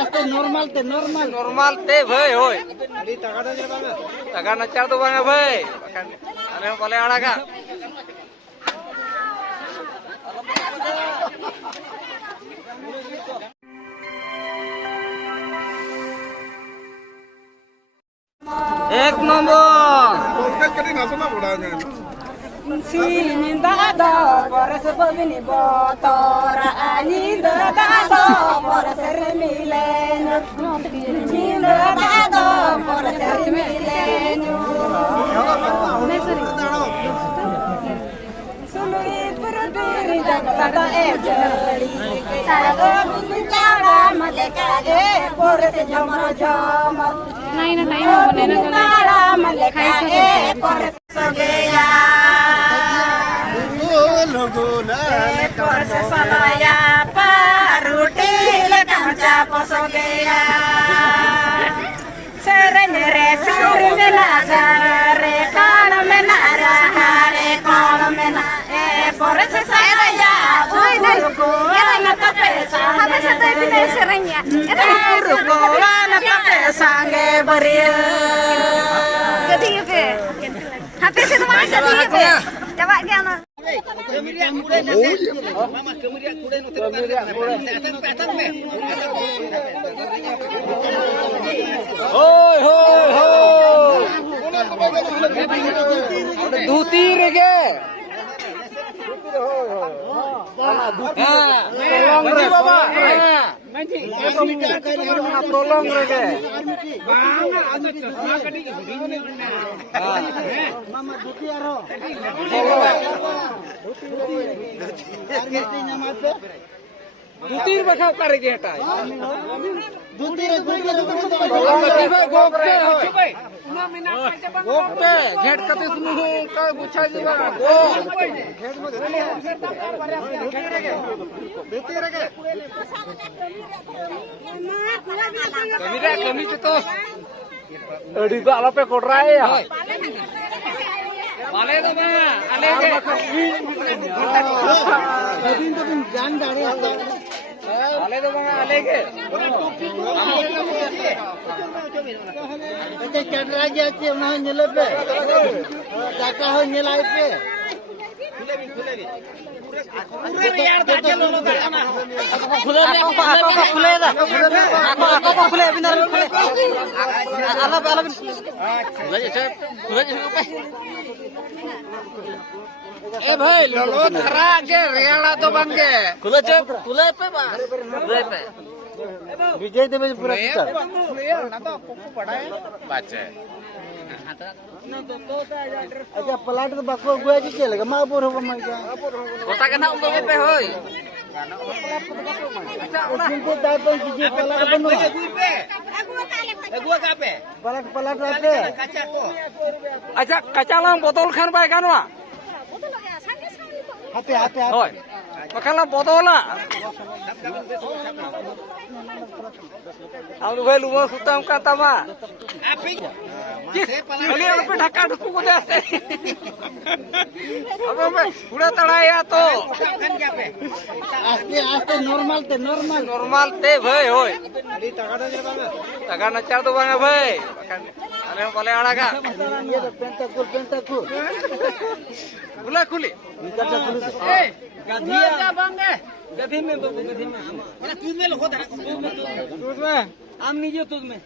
Aste normal te bhai hoy. Taga nacar tu bang bhai. Bahkan ale boleh araga. Ek nomor. Sini dada boras babini botora ani dada boras remilen sini dada boras remilen sului perdiri jaga ejali saga bicara maleka boras jamar jamar नहीं ना time हो बने ना maleka boras sogeya Porse salaya paruti lekam capo sogeya Serenyere suri menaja re kana menara hare kana mena porse salaya uruko ana tapesa habe sate dine serenya uruko ana tapesa nge bariya gadi pe habe se to mana gadi pe coba dia ana Kemiriak kuda nasi. Mama kemiriak kuda nasi. Atas me. Hoi hoi hoi. Dhuti rege. Tolong re baba. Tolong rege. Mama dhuti aro. Dhutir bakau karege eta. Dhuti Gokte घेट कते सुनु का गुछाई दिबा गो कमीरा कमी तो अड़ी तो आला पे कोडरा है वाले तो मैं आले के दिन जान गाड़ी आता वाले तो मैं आले के Ete kadra gya che na nyele pe taka ho nyelai pe पूरे यार दाजे लोलो करना खुले में ako खुले दा ako खुले बिना खुले ala ala खुले जे पे ए भाई लोलो थरा के रेड़ा तो बन के खुले पे बा खुले पे विजय देवे पूरा स्टार ना तो कोको पड़ा है बच्चे अच्छा पलाट तो बाको गुआ जी के लगा मा बोर हो मा जा ओटा के ना उन पे होई अच्छा उनको दाय पे जी पलाट बनो एगुआ का पे पलाट आते कच्चा को अच्छा कच्चा लांग बोतल खान बाय गानवा हाथे होय पकला बोतला हम भाई लुमो सुतम का तमा अरे पे ढक्का ढुकू को दे अब मैं पूरा तड़ाया तो आस्ते नॉर्मल ते भाई होय तगा नचार तो बांगा भाई अरे बोले आड़ागा ये तो पेंटा खुला खुली निकलता पुलिस ए गधिया क्या बांगे गधी में अरे दूध में लो दूध में आम नीजिए दूध में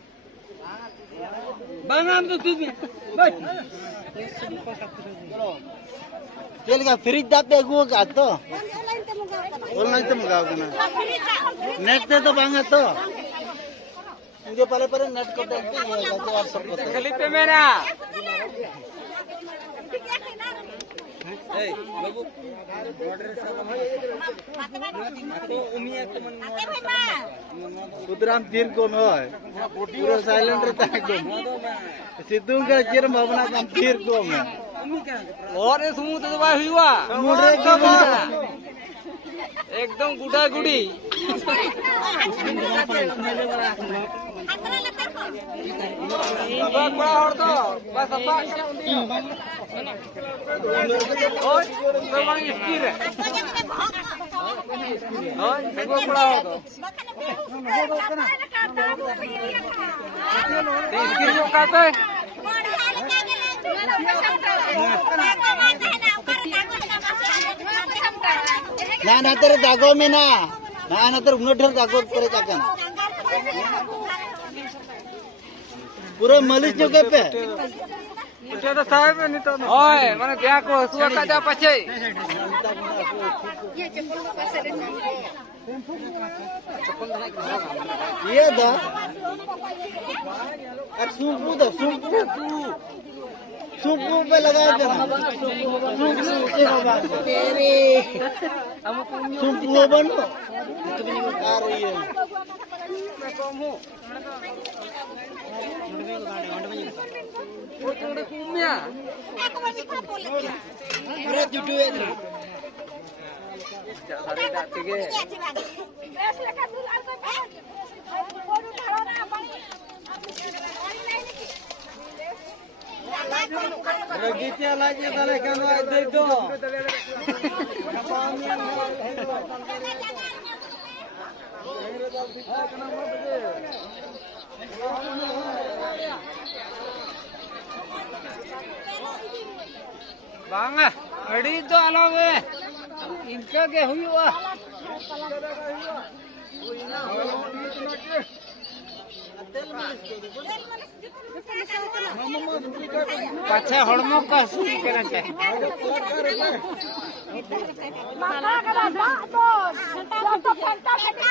बांगा आम तो दूध में बस तेल का फ्रिज दाते गो का तो ऑनलाइन तो मंगाओ ना नेट से तो बांगा तो मुझे पहले नेट को देखते हैं व्हाट्सएप को क्लिप पे मेरा ए बाबू ऑर्डर तो उमिया तो मन उतराम तीर कौन हो पूरा साइलेंट रहता है एकदम सिद्धू का चिर भावना का तीर कौन है और ये स्मूथ तो भाई हुआ मुड़े एकदम गुडा गुड़ी बड़ा और तो बस अपा और तो बड़ी स्थिर है देखो पड़ा हो तो इसकी जो कहते हैं ना तर दागो में ना तर उन्नत दागो करे जाकन पूरा मलिस जो के पे itu dah saya ni tu. Oi, mana dia aku suka kaca pace. Iya dah. Sumpu पे लगा देना sumpu बनो आ रही है Gitnya lagi kalau kamu ada itu. Bang, adi itu alawe. Inka ke huwa. पाछे हड़मो का सुई करना चाहिए माता करा तो पंटा लगा